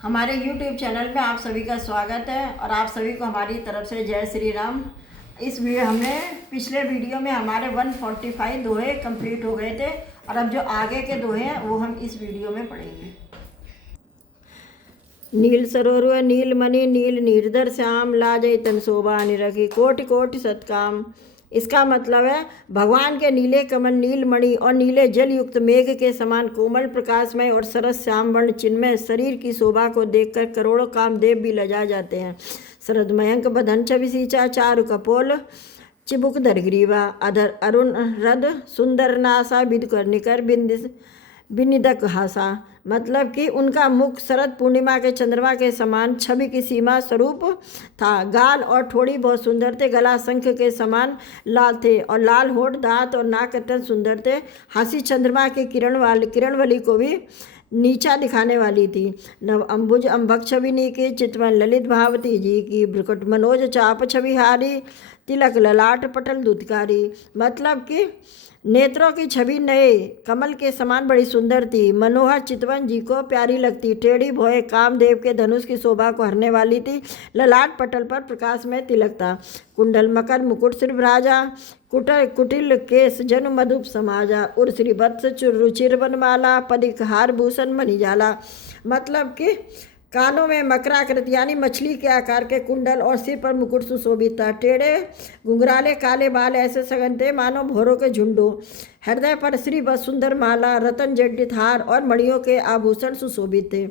हमारे YouTube channel में आप सभी का स्वागत है और आप सभी को हमारी तरफ से जय श्री राम। इस वीडियो हमने पिछले वीडियो में हमारे 145 दोहे कंप्लीट हो गए थे और अब जो आगे के दोहे हैं वो हम इस वीडियो में पढ़ेंगे। नील सरोवर नील मणि नील निर्धर श्याम लाजय तन शोभा निरखी कोटि कोटि सत्काम। इसका मतलब है भगवान के नीले कमल नील मणि और नीले जल युक्त मेघ के समान कोमल प्रकाशमय और सरस श्याम वर्ण चिन्मय शरीर की शोभा को देखकर करोड़ों कामदेव भी लजा जाते हैं। शरद मयंक बधन छवि सींचा चारु कपोल चिबुक दरग्रीवा अधर अरुण रद सुंदर नासा बिद कर निकर बिनिदक हासा। मतलब कि उनका मुख शरद पूर्णिमा के चंद्रमा के समान छवि की सीमा स्वरूप था। गाल और ठोड़ी बहुत सुंदर थे, गला शंख के समान लाल थे और लाल होठ दांत और नाक अत्यंत सुंदर थे। हंसी चंद्रमा के किरणवली को भी नीचा दिखाने वाली थी। नव अम्बुज अम्भक छवि की चितवन ललित भावती जी की भ्रुकुट मनोज चाप छवि हारी तिलक ललाट पटल दूतकारी। मतलब कि नेत्रों की छवि नए कमल के समान बड़ी सुंदर थी। मनोहर चितवन जी को प्यारी लगती। टेढ़ी भोए कामदेव के धनुष की शोभा को हरने वाली थी। ललाट पटल पर प्रकाश में तिलक था। कुंडल मकर मुकुट श्रीभ्राजा कुटिल केश जनु मधुप समाजा उर श्री वत्स रुचिर वनमाला पदिक हार भूषण मणिजाला। मतलब कि कानों में मकराकृत यानी मछली के आकार के कुंडल और सिर पर मुकुट सुशोभित था। टेढ़े घुंघराले काले बाल ऐसे सघन थे मानो भौरों के झुंडों। हृदय पर श्री व सुंदर माला रतन जडित हार और मणियों के आभूषण सुशोभित थे।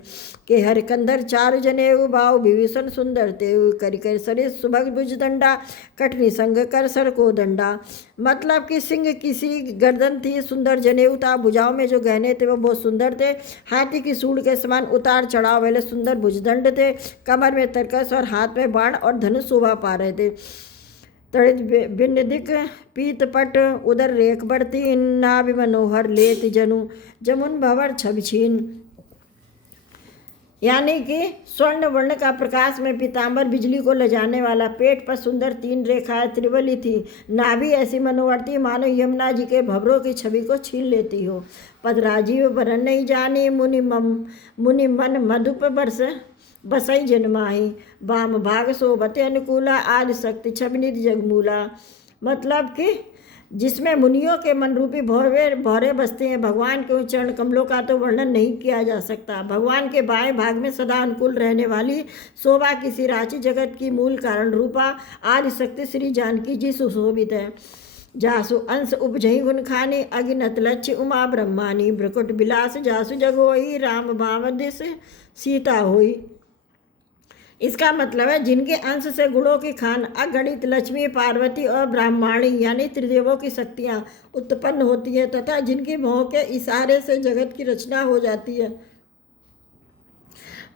के हर कंधर चार जनेऊ बाव विभीषण सुंदर तेऊ करि कर सरिस सुभग भुज दंडा कटनी संग कर सर को दंडा। मतलब कि सिंह किसी गर्दन थी, सुंदर जनेऊ था, भुजाओं में जो गहने थे वो बहुत सुंदर थे। हाथी की सूंड के समान उतार चढ़ाव वाले सुंदर भुजदंड थे। कमर में तरकस और हाथ में बाण और धनुष शोभा पा रहे थे। तड़ित बिन्दिक पीत पट उदर रेख बढ़ती नाभि मनोहर लेत जनु जमुन भवर छबिछीन। यानी कि स्वर्ण वर्ण का प्रकाश में पीताम्बर बिजली को लजाने वाला। पेट पर सुंदर 3 रेखाएं त्रिवली थी। नाभि ऐसी मनोहर थी मानो यमुना जी के भवरों की छवि को छीन लेती हो। पद राजीव बरन नहीं जानी मुनि मन मधुप बरस बसई जन्माही वाम भाग शोभते अनुकूला आदि शक्ति छबिनिधि जगमूला। मतलब कि जिसमें मुनियों के मन रूपी भौरे बसते हैं। भगवान के चरण कमलों का तो वर्णन नहीं किया जा सकता। भगवान के बाएं भाग में सदा अनुकूल रहने वाली शोभा की सी रांची जगत की मूल कारण रूपा आदि शक्ति श्री जानकी जी सुशोभित है। जासु अंश उपजही गुण खानी अगिनत लक्ष्य उमा ब्रह्मानी भ्रकुट विलास जासु जगोई राम भाव दिस सीता होई। इसका मतलब है जिनके अंश से गुणों की खान अगणित लक्ष्मी पार्वती और ब्राह्मणी यानी त्रिदेवों की शक्तियाँ उत्पन्न होती है तथा जिनकी भौं के इशारे से जगत की रचना हो जाती है।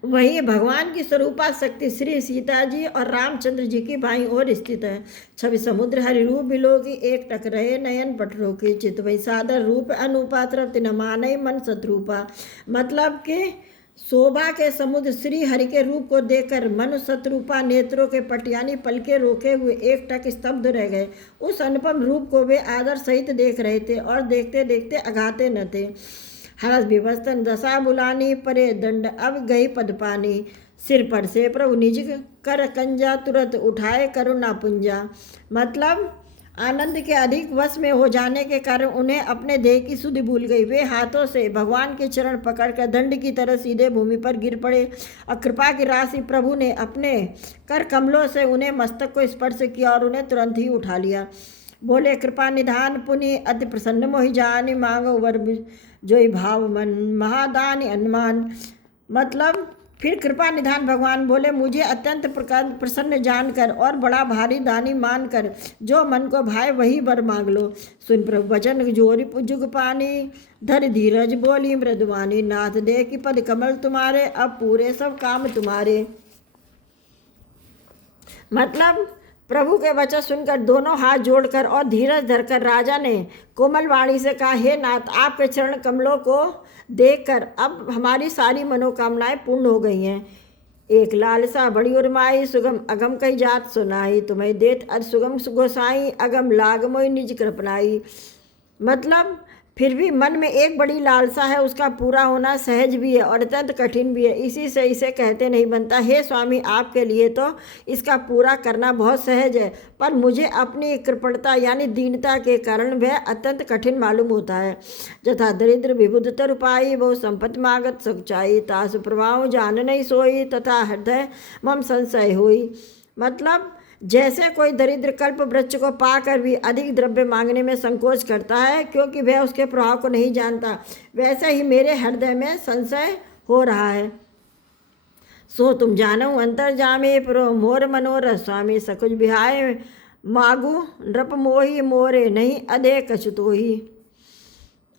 वहीं भगवान की स्वरूपा शक्ति श्री सीता जी और रामचंद्र जी की बाईं ओर स्थित है। छवि समुद्र हरि रूप बिलोगी एक टक रहे नयन पटरों की चित वही सादर रूप अनुपा तृप्ति न मानई मन शत्रुपा। मतलब कि शोभा के समुद्र श्री हरि के रूप को देखकर मनु शत्रुपा नेत्रों के पट यानी पलके रोके हुए एक टक स्तब्ध रह गए। उस अनुपम रूप को वे आदर सहित देख रहे थे और देखते देखते अघाते न थे। हरस विवस्तन दशा बुलानी परे दंड अब गई पदपानी सिर पर से प्रभु निज कर कंजा तुरंत उठाए करुणा पुंजा। मतलब आनंद के अधिक वश में हो जाने के कारण उन्हें अपने देह की सुधि भूल गई। वे हाथों से भगवान के चरण पकड़कर दंड की तरह सीधे भूमि पर गिर पड़े और कृपा की राशि प्रभु ने अपने कर कमलों से उन्हें मस्तक को स्पर्श किया और उन्हें तुरंत ही उठा लिया। बोले कृपा निधान पुनि अति प्रसन्न मोहि जानि मांगो वर जोई भाव मन महादानी अनुमान। मतलब फिर कृपा निधान भगवान बोले मुझे अत्यंत प्रसन्न जानकर और बड़ा भारी दानी मानकर जो मन को भाए वही वर मांग लो। सुन प्रभु वचन जोरी जुग पानी धर धीरज बोली मृदुवानी नाथ दे कि पद कमल तुम्हारे अब पूरे सब काम तुम्हारे। मतलब प्रभु के वचन सुनकर दोनों हाथ जोड़कर और धीरज धरकर राजा ने कोमल वाणी से कहा, हे नाथ, आपके चरण कमलों को देखकर अब हमारी सारी मनोकामनाएं पूर्ण हो गई हैं। एक लालसा बड़ी उर्माई सुगम अगम कई जात सुनाई तुम्हें देत अर सुगम गोसाई अगम लाग मोई निज कृपनाई। मतलब फिर भी मन में एक बड़ी लालसा है, उसका पूरा होना सहज भी है और अत्यंत कठिन भी है, इसी से इसे कहते नहीं बनता। हे स्वामी, आपके लिए तो इसका पूरा करना बहुत सहज है, पर मुझे अपनी कृपणता यानी दीनता के कारण वह अत्यंत कठिन मालूम होता है। जथा दरिद्र विबुधतर उपायी, बहु संपत्ति मागत सच्चाई, तासु प्रभाव जान नहीं सोई, तथा हृदय मम संशय हुई। मतलब जैसे कोई दरिद्र कल्प वृक्ष को पाकर भी अधिक द्रव्य मांगने में संकोच करता है क्योंकि वह उसके प्रभाव को नहीं जानता, वैसे ही मेरे हृदय में संशय हो रहा है। सो तुम जानो अंतर जामे प्रो मोर मनोरथ, स्वामी सकुच बिहाय मागु नृप मोही, मोरे नहीं अधे कछुतोही।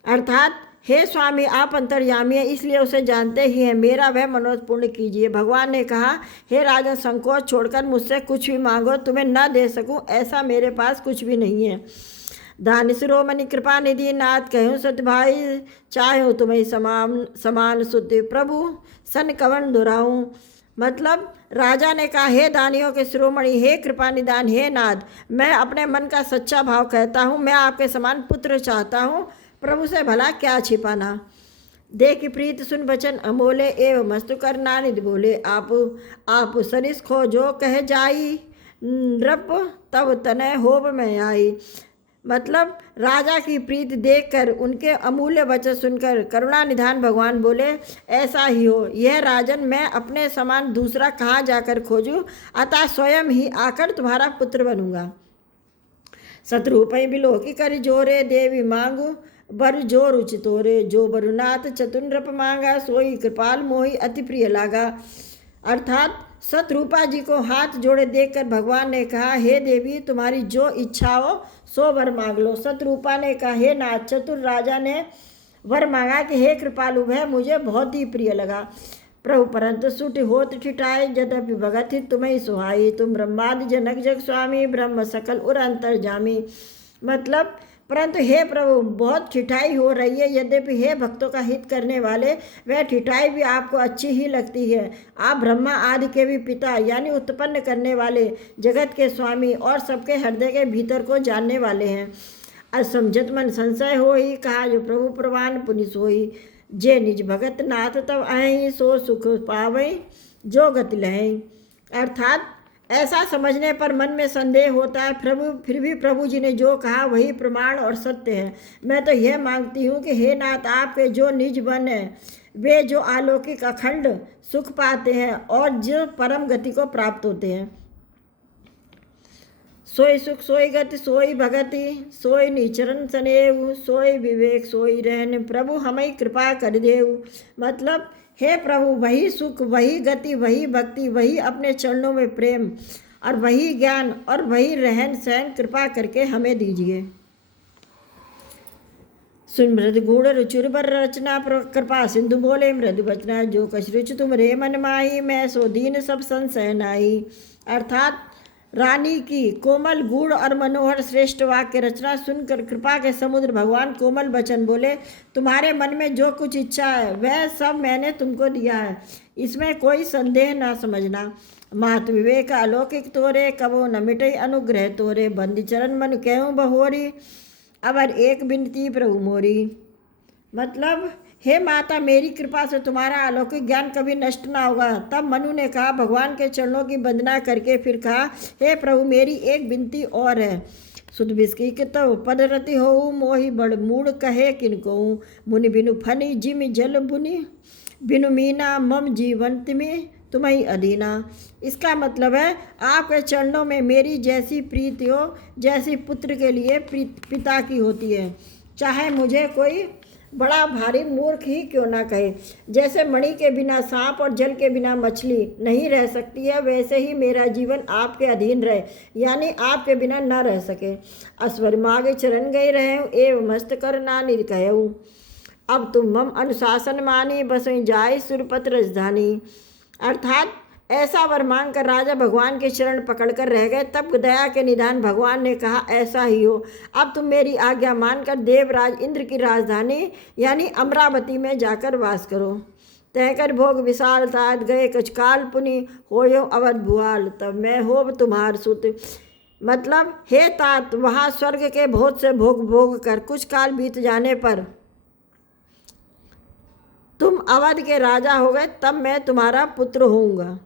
अर्थात हे स्वामी, आप अंतर्यामी हैं, इसलिए उसे जानते ही हैं, मेरा वह मनोरथ पूर्ण कीजिए। भगवान ने कहा, हे राजन, संकोच छोड़कर मुझसे कुछ भी मांगो, तुम्हें न दे सकूं ऐसा मेरे पास कुछ भी नहीं है। दान शिरोमणि कृपा निधि नाथ, कहूँ सत्य भाई, चाहो तुम्हें समान शुद्धि, प्रभु सन कवन दुराऊं। मतलब राजा ने कहा, हे दानियों के शिरोमणि, हे कृपा निदान, हे नाथ, मैं अपने मन का सच्चा भाव कहता हूँ, मैं आपके समान पुत्र चाहता हूँ, प्रभु से भला क्या छिपाना। देख प्रीत सुन वचन अमोले, एवं मस्तु कर नानिद बोले, आप सरिस खो जो कह जाई, नृप तब तनय होब में आई। मतलब राजा की प्रीत देखकर, उनके अमूल्य वचन सुनकर करुणा निधान भगवान बोले, ऐसा ही हो। यह राजन, मैं अपने समान दूसरा कहाँ जाकर खोजूं, अतः स्वयं ही आकर तुम्हारा पुत्र बनूंगा। शत्रुपै बिलो की कर जोरे, देवी मांगू बर जो रुचि तोरे, जो बरुनाथ चतुर्नृप मांगा, सोई कृपाल मोही अति प्रिय लागा। अर्थात सतरूपा जी को हाथ जोड़े देखकर भगवान ने कहा, हे देवी, तुम्हारी जो इच्छा हो सो वर मांग लो। सतरूपा ने कहा, हे नाथ, चतुर राजा ने वर मांगा कि हे कृपालु, वह मुझे बहुत ही प्रिय लगा। प्रभु परंतु सुट होत ठिठाई, यद्यपि भगत ही तुम्हें सुहाई, तुम ब्रह्मादि जनक जग स्वामी, ब्रह्म सकल उर अंतर जामी। मतलब परंतु हे प्रभु, बहुत ठिठाई हो रही है, यद्यपि हे भक्तों का हित करने वाले, वह ठिठाई भी आपको अच्छी ही लगती है। आप ब्रह्मा आदि के भी पिता यानी उत्पन्न करने वाले, जगत के स्वामी और सबके हृदय के भीतर को जानने वाले हैं। असमझत मन संशय हो ही, कहा जो प्रभु प्रवान पुनि सोई, जे निज भगत नाथ तब आए, सो सुख पावई जो गति लहें। अर्थात ऐसा समझने पर मन में संदेह होता है, फिर भी प्रभु जी ने जो कहा वही प्रमाण और सत्य है। मैं तो यह मांगती हूँ कि हे नाथ, आपके जो निज बन है, वे जो अलौकिक अखंड सुख पाते हैं और जो परम गति को प्राप्त होते हैं। सोई सुख सोई गति सोई भगति, सोई निचरण सनेऊ, सोई विवेक सोई रहन, प्रभु हमें कृपा कर देऊ। मतलब हे प्रभु, वही सुख, वही गति, वही भक्ति, वही अपने चरणों में प्रेम और वही ज्ञान और वही रहन सहन कृपा करके हमें दीजिए। सुन मृद गुण रुचुर बर रचना, कृपा सिंधु बोले मृदु बचना, जो कछ रुच तुम रे मन माही, मैं सो दीन सब संशय नाई। अर्थात रानी की कोमल गूढ़ और मनोहर श्रेष्ठ वाक्य रचना सुनकर कृपा के समुद्र भगवान कोमल वचन बोले, तुम्हारे मन में जो कुछ इच्छा है वह सब मैंने तुमको दिया है, इसमें कोई संदेह ना समझना। मात विवेक अलौकिक तोरे, कबो न मिटे अनुग्रह तोरे, बंदी चरण मन कहूँ बहोरी, अबर एक बिनती प्रभु मोरी। मतलब हे माता, मेरी कृपा से तुम्हारा अलौकिक ज्ञान कभी नष्ट ना होगा। तब मनु ने कहा, भगवान के चरणों की वंदना करके फिर कहा, हे प्रभु, मेरी एक विनती और है। सुध बिस्की के तो पदरति हो, मोहि बड़ मूड कहे किनको, मुनि बिनु फनी जिम जल बुनि, बिनु मीना मम जीवन में तुम्हें अधीना। इसका मतलब है, आपके चरणों में मेरी जैसी प्रीति हो जैसी पुत्र के लिए पिता की होती है, चाहे मुझे कोई बड़ा भारी मूर्ख ही क्यों ना कहे। जैसे मणि के बिना सांप और जल के बिना मछली नहीं रह सकती है, वैसे ही मेरा जीवन आपके अधीन रहे, यानी आपके बिना न रह सके। अस्वर मागे चरण गए रहे, एवं मस्त कर नानी कहूँ, अब तुम मम अनुशासन मानी, बसई जाय सुरपत राजधानी। अर्थात ऐसा वर मांग कर राजा भगवान के चरण पकड़कर रह गए। तब दया के निधान भगवान ने कहा, ऐसा ही हो, अब तुम मेरी आज्ञा मानकर देवराज इंद्र की राजधानी यानी अमरावती में जाकर वास करो। तहकर भोग विशाल तात गए कचकाल पुनि, होयो अवध भुआल, तब मैं होब तुम्हार सुत। मतलब हे तात, वहाँ स्वर्ग के भोज से भोग भोग कर कुछ काल बीत जाने पर तुम अवध के राजा हो गए, तब मैं तुम्हारा पुत्र होऊंगा।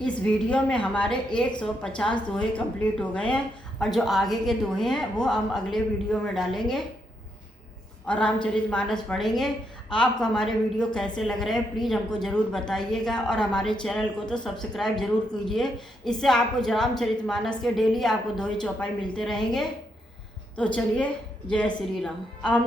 इस वीडियो में हमारे 150 दोहे कंप्लीट हो गए हैं और जो आगे के दोहे हैं वो हम अगले वीडियो में डालेंगे और रामचरितमानस पढ़ेंगे। आपको हमारे वीडियो कैसे लग रहे हैं प्लीज़ हमको ज़रूर बताइएगा और हमारे चैनल को तो सब्सक्राइब ज़रूर कीजिए। इससे आपको रामचरितमानस के डेली आपको दोहे चौपाई मिलते रहेंगे। तो चलिए, जय श्री राम। अब हम